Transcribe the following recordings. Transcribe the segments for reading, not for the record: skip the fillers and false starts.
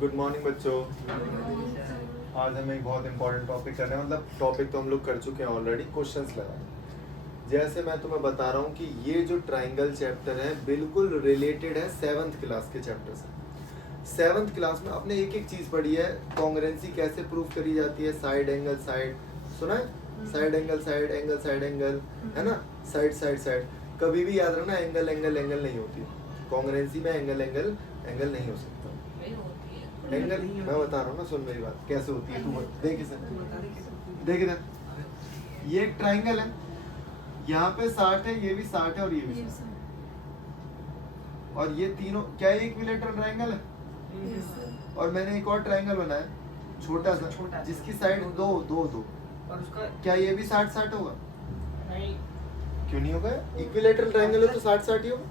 Good morning बच्चों। आज हम एक बहुत इंपॉर्टेंट टॉपिक कर रहे हैं, मतलब टॉपिक तो हम लोग कर चुके हैं ऑलरेडी, क्वेश्चंस लगाए। जैसे मैं तुम्हें बता रहा हूँ कि ये जो ट्राइंगल चैप्टर है बिल्कुल रिलेटेड है 7th क्लास के चैप्टर से। 7th क्लास में आपने एक एक चीज पढ़ी है, कॉन्ग्रुएंसी कैसे प्रूव करी जाती है, साइड एंगल साइड, सुना है? Side angle side angle side angle, है ना? Side side side. कभी भी याद रखना एंगल एंगल एंगल नहीं होती, कॉन्ग्रुएंसी में एंगल एंगल एंगल नहीं हो सकता। एंगल मैं बता रहा हूँ ना, सुन मेरी बात, कैसे होती है तू देख इसे, देख इधर, ये एक ट्राइंगल है, यहाँ पे 60 है, ये भी 60 है और ये भी 60 है, और ये तीनों क्या एक इक्विलेटरल ट्राइंगल है। और मैंने एक और ट्राइंगल बनाया छोटा सा जिसकी साइड दो दो दो, और उसका क्या ये भी 60 60 होगा? नहीं, क्यों नहीं होगा? इक्विलेटरल ट्राइंगल है तो 60 60 ही होगा।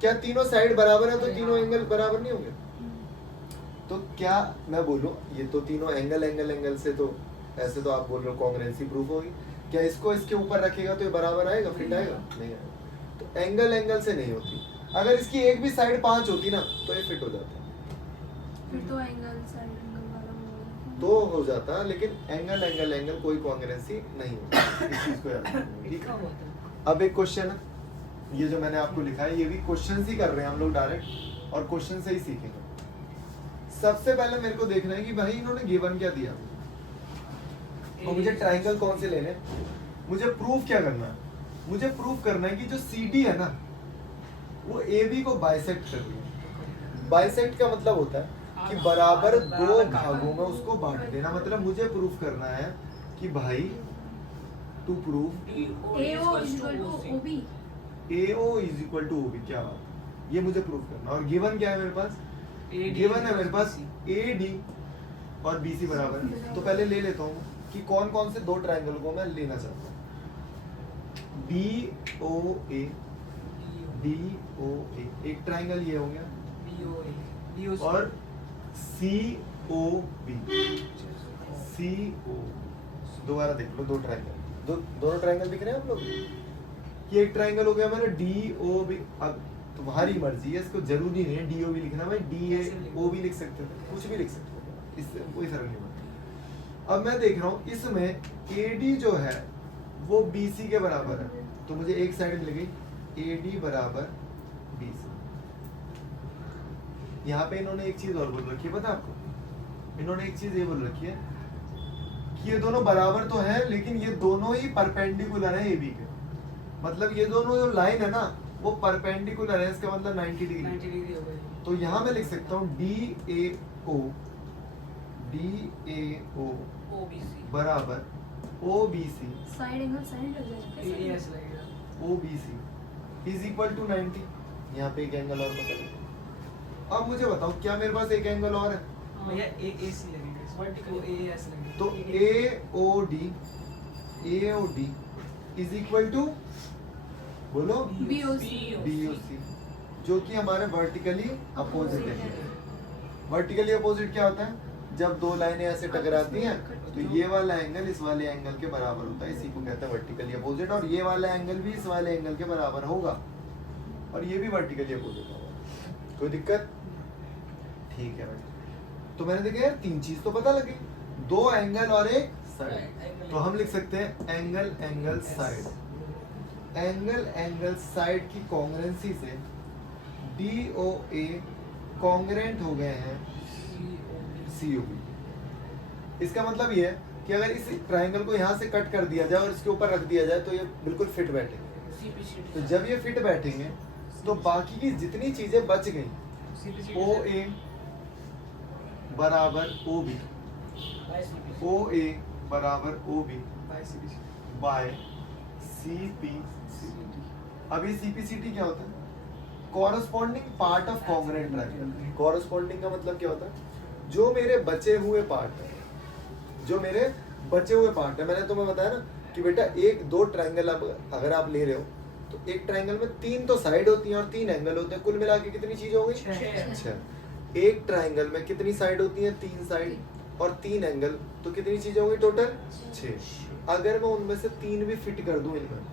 क्या तीनों साइड बराबर है तो तीनों एंगल बराबर नहीं होंगे? तो क्या मैं बोलूं ये तो तीनों एंगल एंगल एंगल से, तो ऐसे तो आप बोल रहे हो कॉन्ग्रुएंसी प्रूफ होगी। क्या इसको इसके ऊपर रखेगा तो ये बराबर आएगा, फिट आएगा? नहीं आएगा। तो एंगल एंगल से नहीं होती। अगर इसकी एक भी साइड 5 होती ना तो ये फिट हो जाता, फिर तो एंगल साइड एंगल वाला तो हो जाता, लेकिन एंगल एंगल एंगल कोई कॉन्ग्रुएंसी नहीं होती। इस चीज को याद रखना, ठीक है? अब एक क्वेश्चन है, ये जो मैंने आपको लिखा है ये भी क्वेश्चन ही कर रहे हैं हम लोग डायरेक्ट, और क्वेश्चन से ही सीखेंगे। सबसे पहले मेरे को देखना है कि भाई इन्होंने गिवन क्या दिया, और मुझे ट्राइंगल कौन से लेने, मुझे प्रूफ क्या करना है? मुझे प्रूफ करना है कि जो CD है ना वो AB को बाइसेक्ट कर रही है। बाइसेक्ट का मतलब होता है कि बराबर दो भागों में उसको बांट देना। मतलब मुझे प्रूफ करना है कि भाई to proof AO = OB, AO = OB, क्या बात, ये मुझे प्रूफ करना। और गिवन क्या है मेरे पास? गिवन है मेरे पास AD और BC बराबर है। तो पहले ले लेता हूँ कि कौन कौन से दो ट्राइंगल को मैं लेना चाहता हूँ। DOA, एक ट्राइंगल ये हो गया, और COB, दोबारा देख लो, दो ट्राइंगल, दोनों ट्राइंगल दिख रहे हैं आप लोग? ये एक ट्राइंगल हो गया मेरा DOB। अब तुम्हारी मर्जी है, इसको जरूरी नहीं है DOB लिखना, भाई DAOB लिख सकते हो, कुछ भी लिख सकते हो, इससे कोई फर्क नहीं पड़ता। अब मैं देख रहा हूँ इसमें AD जो है वो BC के बराबर है, तो मुझे एक साइड मिल गई AD बराबर BC। यहाँ पे इन्होंने एक चीज और बोल रखी है, पता आपको? इन्होंने एक चीज ये बोल रखी है कि ये दोनों बराबर तो है, लेकिन ये दोनों ही परपेंडिकुलर है AB के। मतलब ये दोनों जो लाइन है ना वो परपेंडिकुलर है, इसका मतलब 90 डिग्री हो गई। तो यहाँ मैं लिख सकता हूँ DAO बराबर OBC, साइड एंगल साइड लगेगा, OBC इज इक्वल टू 90। यहाँ पे एक एंगल और बता दो। अब मुझे बताओ क्या मेरे पास एक एंगल और है? तो AOD इज इक्वल टू, बोलो, BOC, जो कि हमारे वर्टिकली अपोजिट है। वर्टिकली अपोजिट क्या होता है? जब दो लाइनें ऐसे टकराती हैं तो ये वाला एंगल इस वाले एंगल के बराबर होता है, इसी को कहते हैं वर्टिकली अपोजिट। और ये वाला एंगल भी इस वाले एंगल के बराबर होगा, और ये भी वर्टिकली अपोजिट होगा। कोई दिक्कत? ठीक है भाई। तो मैंने देखा यार 3 चीज तो पता लगी, 2 एंगल और एक साइड। तो हम लिख सकते हैं angle angle side. Angle angle side की कॉन्ग्रुएंसी से DOA कॉन्ग्रुएंट हो गए हैं COB। इसका मतलब ये है कि अगर इस ट्राइंगल को यहाँ से कट कर दिया जाए और इसके ऊपर रख दिया जाए तो ये बिल्कुल फिट बैठेंगे। तो जब ये फिट बैठेंगे तो बाकी की जितनी चीजें बच गई, OA बराबर OB, OA बराबर OB बाय CPCT। अब ये CPCT क्या होता है? Corresponding part of congruent triangle. Corresponding का मतलब क्या होता है? जो मेरे बचे हुए पार्ट है, जो मेरे बचे हुए पार्ट है। मैंने तुम्हें बताया ना कि बेटा एक दो ट्राइंगल अगर आप ले रहे हो तो एक ट्राइंगल में 3 तो साइड होती हैं और 3 एंगल होते हैं, कुल मिला के कितनी चीजें हो गई? 6। एक ट्राइंगल में कितनी साइड होती हैं? 3 साइड और 3 एंगल, तो कितनी चीजें होंगी टोटल? 6। अगर मैं उनमें से 3 भी फिट कर दूं इनमें,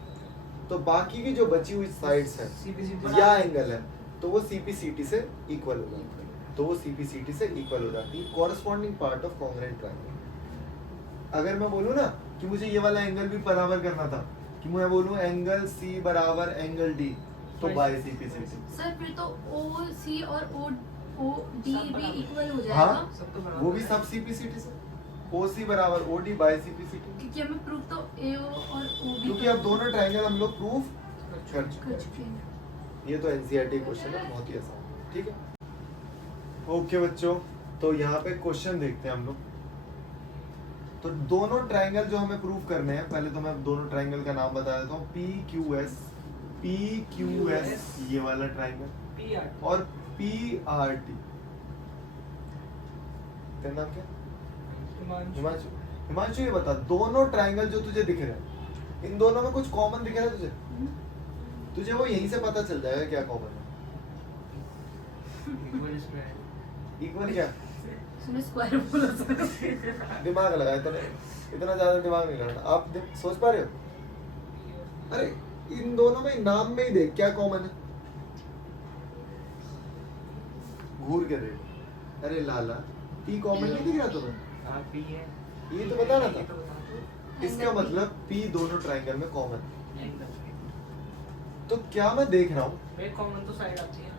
तो बाकी की जो बची हुई साइड्स हैं या एंगल है तो वो CPCT से इक्वल होगा। तो सीपीसीटी से इक्वल हो जाती है corresponding part of congruent triangle. अगर मैं बोलूँ ना कि मुझे ये वाला एंगल भी बराबर करना था, कि मैं बोलूँ एंगल सी बराबर एंगल डी, तो बाय सीपीसीटी। सर फिर तो ओ सी और ओ डी भी इक्वल हो जाएगा। हाँ, वो भी सब सीपीसीटी से, ओ सी बराबर ओ डी बाय सीपीसीटी, क्योंकि हमें प्रूफ तो ए और ओ बी क्योंकि अब दोनों ट्रायंगल हम लोग प्रूफ कर चुके कर हैं। चुके हैं। ये तो एनसीईआरटी क्वेश्चन है, बहुत ही आसान, ठीक है। ओके बच्चों, तो यहाँ पे क्वेश्चन देखते हैं हम लोग। तो दोनों ट्रायंगल जो हमें प्रूव करने हैं, पहले तो मैं दोनों ट्रायंगल का नाम बता देता हूँ। पी क्यू एस ये वाला ट्रायंगल और पी आर टी। तेरा नाम क्या? हिमांशु। हिमांशु ये बता, दोनों ट्रायंगल जो तुझे दिख रहे हैं, इन दोनों में कुछ कॉमन दिख रहा है तुझे? तुझे वो यहीं से पता चल जाएगा क्या कॉमन है। इक्वल क्या? उसने स्क्वायर बोला सर। दिमाग लगाए तो नहीं, इतना ज्यादा दिमाग नहीं लगाना। आप सोच पा रहे हो? अरे इन दोनों में नाम में ही देख क्या कॉमन है। घूर के देख। अरे लाला, पी कॉमन नहीं दिख रहा तुम्हें? ये तो बताना था। इसका मतलब पी दोनों ट्रायंगल में कॉमन है। तो क्या मैं देख रहा हूँ? कॉमन तो साइड आती है।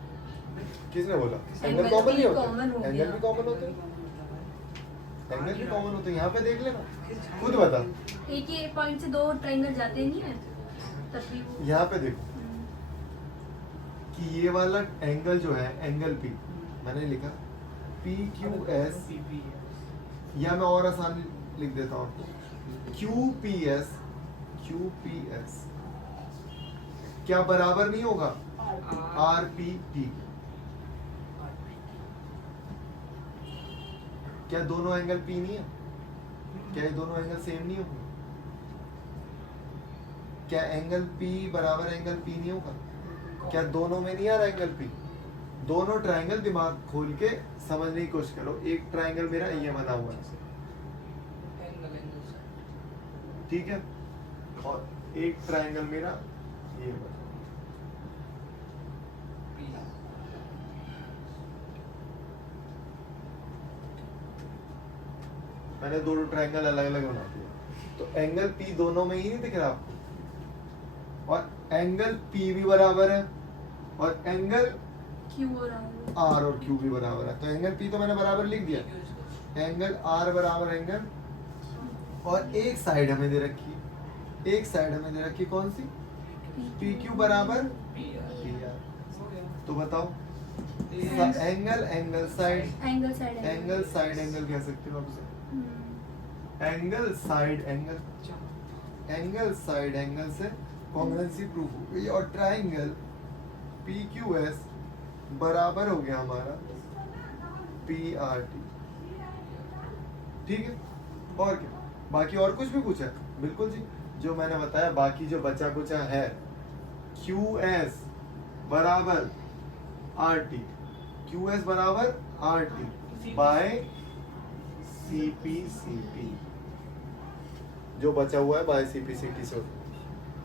किसने बोला? एंगल कॉमन नहीं होते? एंगल भी कॉमन होते हैं। एंगल भी कॉमन होते हैं। यहाँ पे देख लेना, खुद बता। एक ही पॉइंट से दो ट्रायंगल जाते नहीं है, तब भी वो यहाँ पे देखो कि ये वाला एंगल जो है एंगल पी, मैंने लिखा पी क्यू एस, या मैं और आसान लिख देता हूँ आपको, क्यू पी एस क्या बराबर नहीं होगा आर पी टी? क्या दोनों एंगल पी नहीं है? क्या ये दोनों एंगल सेम नहीं होंगे? क्या एंगल पी बराबर एंगल पी नहीं होगा? क्या दोनों में नहीं आ रहा एंगल पी? दोनों ट्रायंगल दिमाग खोल के समझने की कोशिश करो। एक ट्रायंगल मेरा ये बना हुआ है, ठीक है, और एक ट्रायंगल मेरा ये बना। मैंने दोनों ट्रायंगल अलग अलग बना दिया, तो एंगल पी दोनों में ही नहीं दिख रहा आपको, और एंगल पी भी बराबर है और एंगल क्यू और आर आर और क्यू भी बराबर है। तो एंगल पी तो मैंने बराबर लिख दिया, एंगल आर बराबर एंगल, और एक साइड हमें दे रखी है, एक साइड हमें दे रखी है कौन सी? पी क्यू बराबर पी आर। तो बताओ, एंगल साइड एंगल कह सकते हो आप उसे, एंगल साइड एंगल से कॉन्ग्रुएंसी प्रूफ हो गई, और ट्रायंगल पी क्यू एस बराबर हो गया हमारा पी आर टी, ठीक है। और क्या बाकी और कुछ भी पूछा? बिल्कुल जी, जो मैंने बताया बाकी जो बचा कुचा है, क्यू एस बराबर आर टी, क्यू एस बराबर R T by C P C T, जो बचा हुआ है by C P C T से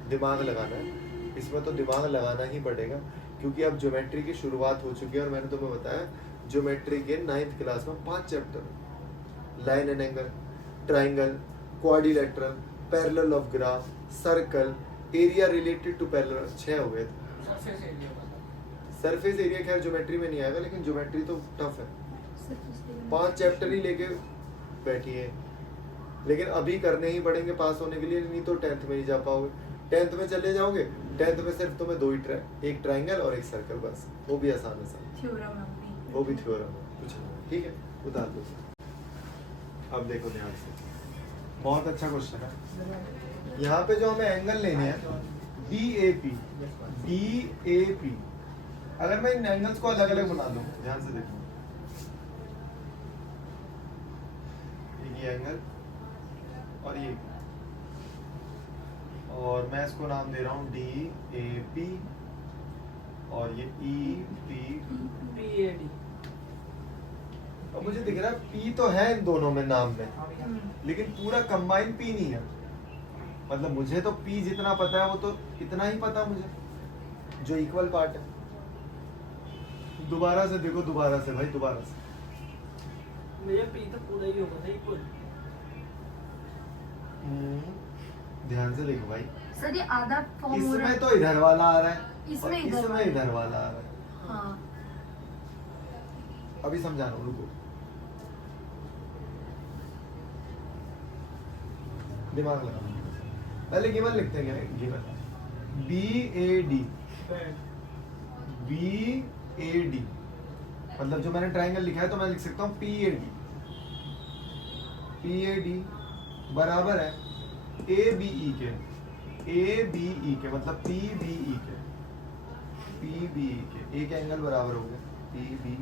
दिमाग लगाना है। इसमें तो दिमाग लगाना ही पड़ेगा, क्योंकि अब ज्योमेट्री की शुरुआत हो चुकी है, और मैंने तुम्हें बताया ज्योमेट्री के 9th क्लास में 5 chapter, line and angle, triangle, quadrilateral, parallel of graph, circle, area related to parallel, 6 हो गए थे। सरफेस एरिया खैर ज्योमेट्री में नहीं आएगा, लेकिन ज्योमेट्री तो टफ है, 5 चैप्टर ही लेके बैठी है, लेकिन अभी करने ही पड़ेंगे पास होने के लिए, नहीं तो 10th में ही जा पाओगे। 10th में चले जाओगे, 10th में सिर्फ तुम्हें 2 ही एक ट्राइंगल और एक सर्कल, बस, वो भी आसान थ्योरम है, वो भी थ्योरम है कुछ, ठीक है, उतार दो। अब देखो ध्यान से, बहुत अच्छा क्वेश्चन है। यहाँ पे जो हमें एंगल लेने हैं DAP, अगर मैं इन एंगल्स को अलग अलग बना दूं, ध्यान से देखो, ये एंगल और ये, और मैं इसको नाम दे रहा हूँ DAP, और ये EPD। अब मुझे दिख रहा है P तो है इन दोनों में नाम में, लेकिन पूरा कंबाइन P नहीं है। मतलब मुझे तो P जितना पता है वो तो इतना ही पता मुझे, जो इक्वल पार्ट है। दोबारा से देखो, दोबारा से भाई, दोबारा से। मेरे पी तो पूरा ही होगा था इक्वल। ध्यान से देखो भाई, सर ये आधा फॉर्म हो रहा इसमें है। तो इधर वाला आ रहा है, इसमें और इधर इसमें वाला। इधर वाला आ रहा है। हाँ अभी समझा रहा हूँ, रुको, दिमाग लगा। पहले गिवन लिखते हैं, क्या गिवन? BAD, BAD मतलब जो मैंने ट्रायंगल लिखा है तो मैं लिख सकता हूँ PAD। PAD बराबर है ABE के, ABE के मतलब PBE के, PBE के एक एंगल बराबर हो गया PBE।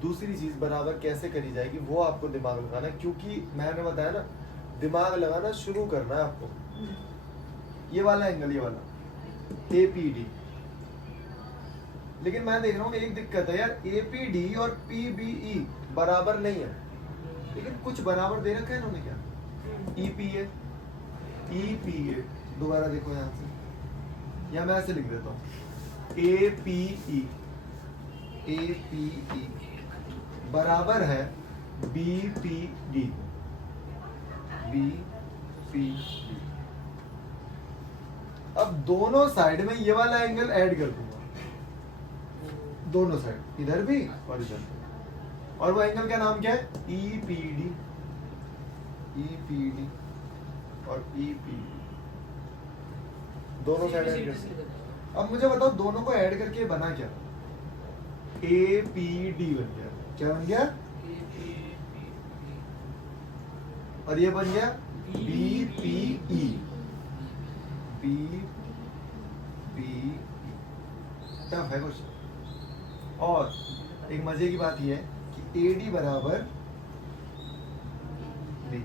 दूसरी चीज बराबर कैसे करी जाएगी वो आपको दिमाग लगाना है, क्योंकि मैंने बताया ना, दिमाग लगाना शुरू करना है आपको। ये वाला एंगल, ये वाला APD, लेकिन मैं देख रहा हूँ एक दिक्कत है यार, APD और PBE बराबर नहीं है, लेकिन कुछ बराबर दे रखा है इन्होंने, क्या EPA, EPA। दोबारा देखो यहाँ से, या मैं ऐसे लिख देता हूँ APE, APE बराबर है BPD, BPD। अब दोनों साइड में ये वाला एंगल ऐड कर दूंगा, दोनों साइड, इधर भी और इधर भी, और वो एंगल का नाम क्या है? EPD, EPD और EPD, दोनों साइड ऐड कर। अब मुझे बताओ दोनों को ऐड करके बना क्या? APD बन गया। क्या बन गया? और ये बन गया BPE, BPE। टफ है क्वेश्चन। और एक मजे की बात ये है कि AD बराबर B,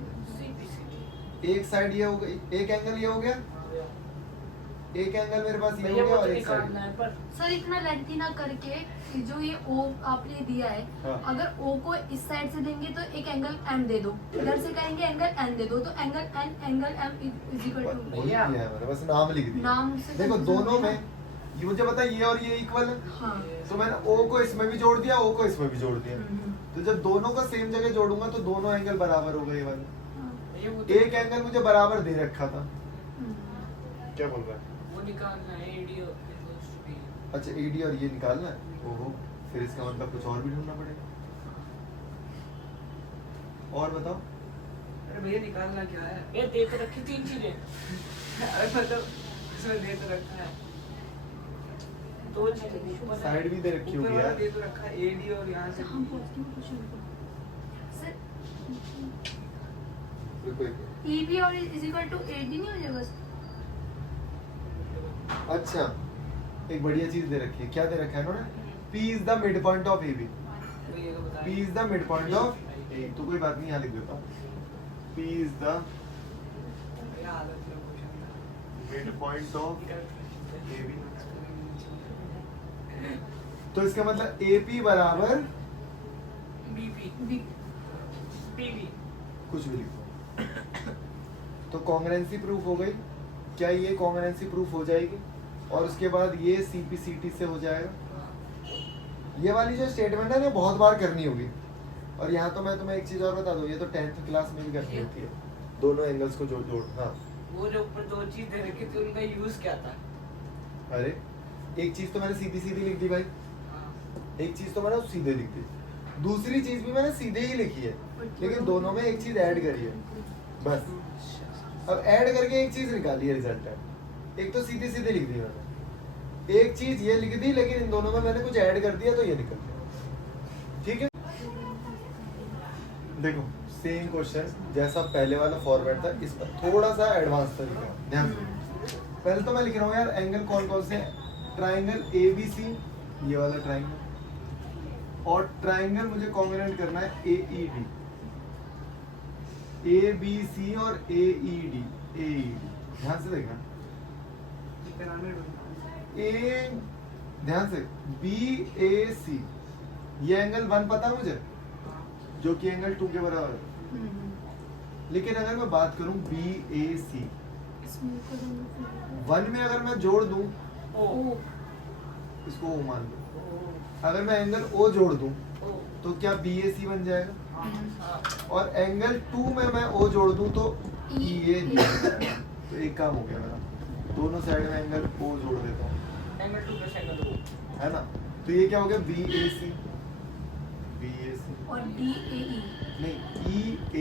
एक साइड ये हो गई, एक एंगल ये हो गया, एक एंगल मेरे पास ये हो गया और एक साइड। सर इतना लेंथी ना करके, जो ये O आपने दिया है, हाँ। अगर O को इस साइड से देंगे तो एक एंगल M दे दो, इधर से करेंगे एंगल N दे दो, तो angle N angle M is equal वही टू किया है मैंने, बस नाम लिख दिया। नाम से देखो confusion दोनों हो में गया। ये मुझे पता है, ये और ये इक्वल है, हाँ तो मैंने O को इसमें भी जोड़ दिया, O को इसमें भी जोड़ दिया। हम्म। तो जब दोनों को सेम जगह जोड़ूंगा तो दोनों एंगल बराबर हो गए ये वाले। हाँ। एक एंगल मुझे बराबर दे रखा था, हम्म। क्या बोल रहा है? वो निकालना है AD और equals to B। अच्छा AD और ये निकालना है, ओहो, फिर इसका मतलब कुछ और भी ढूंढना पड़ेगा। और बताओ, अरे भैया निकालना क्या है? ये दे तो रखी तीन चीजें। अरे मतलब इसमें दे तो रखा है दो चीजें। साइड भी दे रखी होगी ऊपर वाला यार। दे तो रखा है AD और यहाँ से हम पूछते हैं क्वेश्चन को। सर देखो एक- EB और इज इक्वल टू AD नहीं हो जाएगा? अच्छा एक बढ़िया चीज दे रखी है, क्या दे रखा है इन्होंने? P is the midpoint of AB, भैया को बता। P is the midpoint of A, तो कोई बात नहीं, यहाँ लिख देता हूँ, P is the भैया आदत है क्वेश्चन midpoint of का। AB। तो इसका मतलब AP बराबर BP B PB कुछ भी लिखो। तो कॉन्ग्रुएंसी प्रूफ हो गई। क्या ये कॉन्ग्रुएंसी प्रूफ हो जाएगी? और उसके बाद ये CPCT से हो जाएगा। ये वाली जो स्टेटमेंट है ना बहुत बार करनी होगी। और यहाँ तो मैं तुम्हें एक चीज और बता दूं, ये तो 10th क्लास में भी करनी होती है, दोनों एंगल्स को जोड़। हाँ वो जो ऊपर दो चीज दे रखी थी उनका यूज क्या था? अरे एक चीज तो मैंने सीधी सीधी लिख दी भाई, एक चीज तो मैंने सीधे लिख दी, दूसरी चीज भी मैंने सीधे ही लिखी है, लेकिन दोनों में एक चीज ऐड करी है बस। अब ऐड करके एक चीज निकाली है रिजल्ट है, एक तो सीधी सीधी लिख दी मैंने, एक चीज ये लिख दी, लेकिन इन दोनों में मैंने कुछ ऐड कर दिया तो ये निकल गया। ठीक है, देखो सेम क्वेश्चन जैसा पहले वाला फॉर्मेट था, इस पर थोड़ा सा एडवांस तरीका है, ध्यान से। पहले तो मैं लिख रहा हूँ यार एंगल कौन कौन से हैं। ट्राइंगल ABC, ये वाला ट्राइंगल, और ट्राइंगल मुझे कॉन्ग्रुएंट करना है AED, ABC और AED, ध्यान से देखना। A ध्यान से BAC, ये एंगल 1 पता है मुझे, जो कि एंगल 2 के बराबर है। लेकिन अगर मैं बात करूं BAC, 1 में अगर मैं जोड़ दूं ओ इसको O मान लो। अगर मैं एंगल O जोड़ दूं तो क्या BAC बन जाएगा, और एंगल 2 में मैं O जोड़ दूं तो EA बन जाएगा। तो एक काम हो गया मेरा, दोनों साइड में एंगल O जोड़ देता हूँ, एंगल 2 प्लस एंगल 2 है ना। तो ये क्या हो गया, BAC और DAE नहीं EAD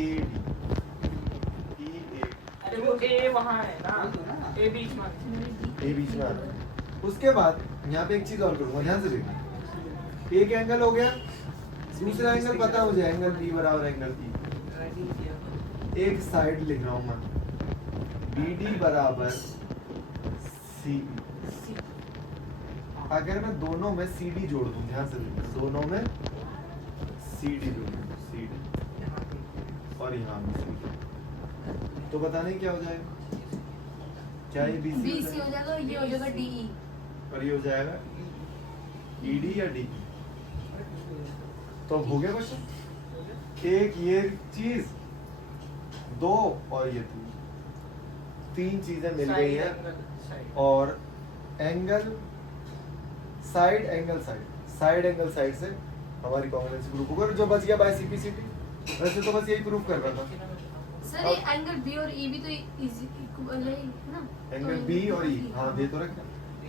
अरे वो ए वहां है ना, ए बीच में ये बीच में आ रहा है। उसके बाद यहाँ पे एक चीज और करूंगा, ध्यान से देखना। एक एंगल हो गया, दूसरा एंगल पता है मुझे, एंगल B बराबर एंगल E। एक साइड लिख रहा हूँ मैं, BD बराबर CE। अगर मैं दोनों में CD जोड़ दूं, ध्यान से देखना, दोनों में CD जोड़ दूं, CD और यहाँ में CD, तो पता नहीं क्या हो जाएगा, क्या ये BC BC हो जाएगा और ये हो जाएगा DE। और ये हो जाएगा ED या D। तो अब हो गया क्वेश्चन, एक ये चीज, दो और ये तीन चीजें मिल गई हैं, और एंगल साइड एंगल साइड से हमारी कॉन्ग्रुएंसी प्रूफ होगा, जो बच गया बाय CPCT। वैसे तो बस यही प्रूफ कर रहा था। सर ये एंगल B और E भी तो इक्वल है ना, एंगल तो B और E, हाँ दे तो रखा,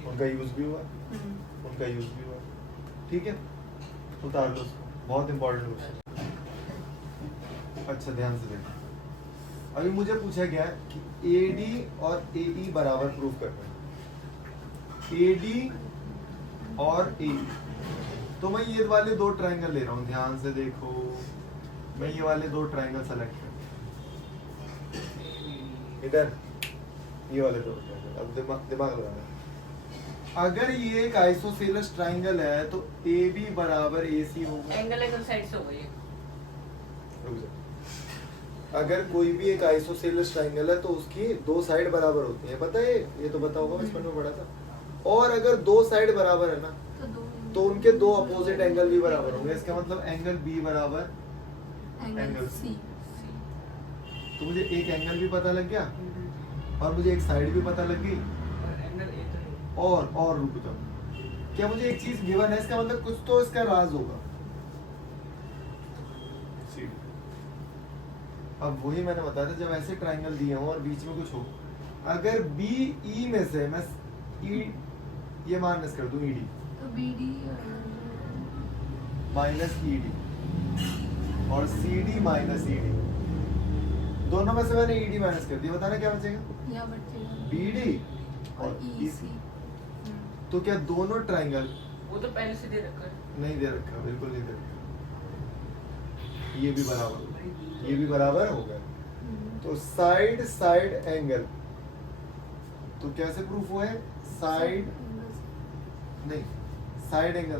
उनका यूज भी हुआ, ठीक है, उतार लो उसको, बहुत इंपॉर्टेंट क्वेश्चन। अच्छा ध्यान से देखो, अभी मुझे पूछा गया है कि AD और AE बराबर प्रूफ करना है, AD और AE। तो मैं ये वाले दो ट्रायंगल ले रहा हूँ, ध्यान से देखो, मैं ये वाले दो ट्रायंगल सेलेक्ट कर, इधर ये वाले दो ट्रायंगल, अब दिमाग लगाना। अगर ये एक आइसोसेलेस ट्रायंगल है तो AB बराबर AC होगा। एंगल साइड से होगा ये। रुक जा। अगर कोई भी एक आइसोसेलेस ट्रायंगल है तो उसकी दो साइड बराबर होती है, पता है, ये तो पता होगा, बचपन में पढ़ा था। और अगर दो साइड बराबर है ना, तो उनके दो अपोजिट एंगल भी बराबर होंगे। इसका मतलब एंगल B बराबर एंगल C। तो मुझे एक एंगल भी पता लग गया और मुझे एक साइड भी पता लग गई, और रुक जाओ, क्या मुझे एक चीज गिवन है, इसका मतलब कुछ तो इसका राज होगा। अब वही मैंने बताया था, जब ऐसे ट्रायंगल दिए हों और बीच में कुछ हो, अगर BE में से मैं ये माइनस कर दूं ED, तो BD माइनस ED और CD माइनस ED, दोनों में से मैंने ED माइनस कर दिया, बताना क्या बचेगा, यहाँ बचेगा BD और EC। तो क्या दोनों ट्रायंगल, वो तो पहले से दे रखा है, नहीं दे रखा, बिल्कुल नहीं दे रखा, ये भी बराबर, ये भी बराबर हो गया। तो साइड साइड एंगल, तो कैसे प्रूफ हुआ है, साइड नहीं, साइड एंगल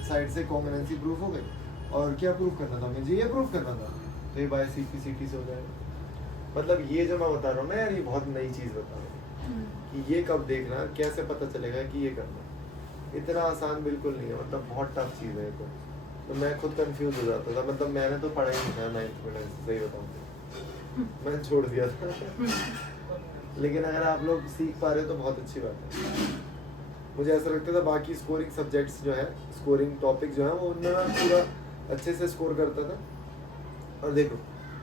साइड से कॉन्ग्रुएंसी प्रूफ हो गई। और क्या प्रूफ करना था मुझे, ये प्रूफ करना था, तो ये बाय CPCT से हो जाएगा। मतलब ये जो मैं बता रहा हूँ ना यार, ये बहुत नई चीज बता रहा हूँ कि ये कब देखना, कैसे पता चलेगा कि ये करना, इतना आसान बिल्कुल नहीं है, मतलब बहुत टफ चीज है ये तो मैं खुद कंफ्यूज हो जाता था, मतलब मैंने तो पढ़ा ही नहीं था 9th में, सही बताऊं तो मैंने छोड़ दिया था लेकिन अगर आप लोग सीख पा रहे हो तो बहुत अच्छी बात है। मुझे ऐसा लगता था बाकी स्कोरिंग सब्जेक्ट्स जो है, स्कोरिंग टॉपिक जो है, वो उनमें मैं पूरा अच्छे से स्कोर करता था। और देखो,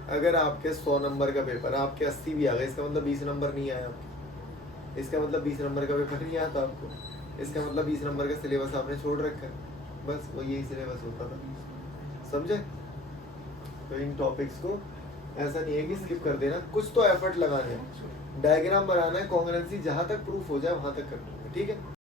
अगर आपके 100 नंबर का पेपर है, आपके 80 भी आ गए, इसका मतलब 20 नंबर नहीं आया आपके, इसका मतलब 20 नंबर का पेपर नहीं आता आपको, इसका मतलब 20 नंबर का सिलेबस आपने छोड़ रखा है, बस वो यही सिलेबस होता था, समझे। तो इन टॉपिक्स को ऐसा नहीं है कि स्किप कर देना, कुछ तो एफर्ट लगाना है, डायग्राम बनाना है, कॉन्ग्रुएंसी जहाँ तक प्रूफ हो जाए वहाँ तक करना है, ठीक है।